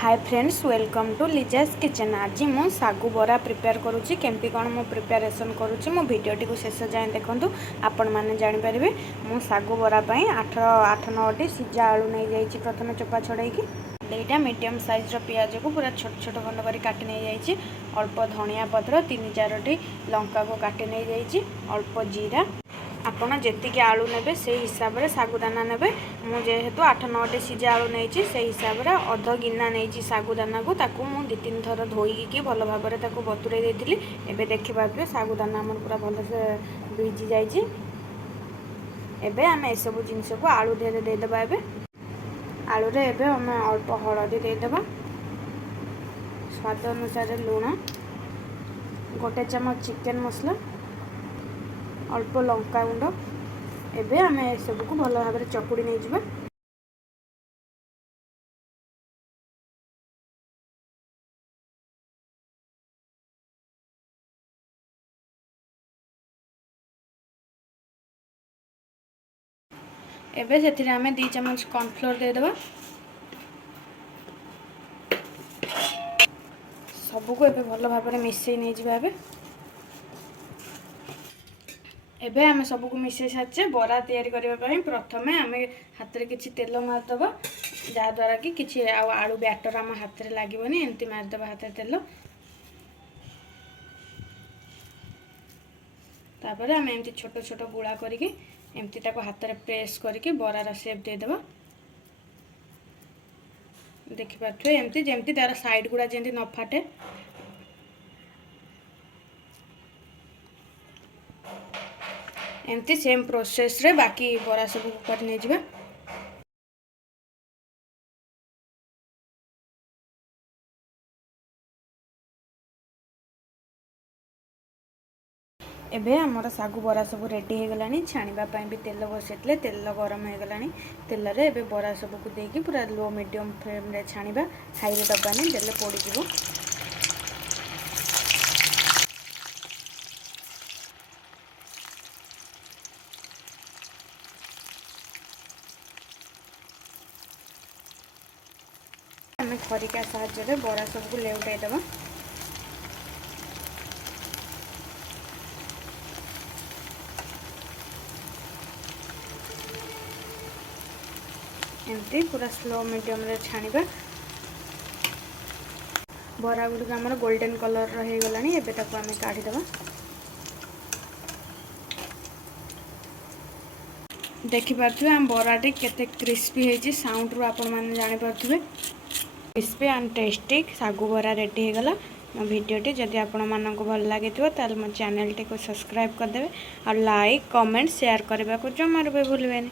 Hi friends, welcome to Liza's kitchen. आज मु सागु बरा प्रिपेयर करुच्ची। केमती कौन मु प्रिपेरेसन करुच्ची मो भिडियोटी को शेष जाए देखूँ। आपण मैंने जानीपारे मु सागु बरा पाई 8-9टी सिझा आलू नहीं जाइए। प्रथम चोपा छड़ाई दुईटा मीडियम साइज पियाज को पूरा छोट छोट खंड कर काटी नहीं जाइए। अल्प धनिया पत्र 3-4टी लंका को काटी नहीं जाइए। अल्प जीरा आपण जी आलू ने से हिसाब से सागुदाना ने मुझेतु 8-9टी सिझा आलू नहीं से हिसाब से अध गिना नहीं सागुदाना को ताकू मु 2-3 थर धोईकी भल भाव में बतुरे देती। एबे देखिए सागुदाना आम पूरा भलसे भिजी जाइए। एबे आम एसबू जिनस को आलू देहरे देदेबा। आलू रे एबे आम अल्प हलदी देदेबा, स्वाद अनुसार लुण, 1 चमच चिकेन मसला, अल्प लंका गुंड। एबे आमे सब को भल भाव में चकुड़ी नहीं जिबा। एबे से आमे 2 चमच कॉर्नफ्लोर दे देबा। सबको एबे भल भाव में मिसई नहीं जिबा। एबे आमे सबको मिसई साचे। बरा तैयारी करने प्रथम आम हाथ में किसी तेल मारिदेव, जहाद्वारा कि किसी आलू बैटर आम हाथ में लगभग। एमती मारिदेव हाथ तेल। तापर आम एमती छोट छोट गुड़ा करके एमती हाथ में प्रेस करके बरार शेप देदेव। देखिपे एमती जमती तार साइड गुड़ा जमी न फाटे। एमती सेम प्रोसेस रे बाकी बरा सब कर नहीं जिबा। एबे आमर सागु बरा सब रेडी हो गलानी। छाणीबा भी तेल बसैते, तेल गरम हो गलानी। तेल रे एबे बरा सब को देकी पूरा लो मीडियम फ्लेम रे छाणीबा। हाई रे दबानी, देले पोड़ी जिवो। आमे खरिका साहाय्य रे बरा सब को लेउटाई देबा। एमती पूरा स्लो मीडियम रे छाणीबा। बरा गुड़िक आमर गोल्डन कलर हो गलानी। एबे ताको आमे काढ़ी देबा। देखिपे आम बराटी केते क्रिस्पी होइछि। साउंड रू आपण माने जानि पारथुबे। क्रिस्पी एंड टेस्टी सागु बरा रेडी हो गला। मो भिडियोटी जदि आपण मानक भल लागे ताल मो चैनल टी को सब्सक्राइब कर देबे और लाइक कमेंट शेयर करबा को जमार भी भूलबेनी।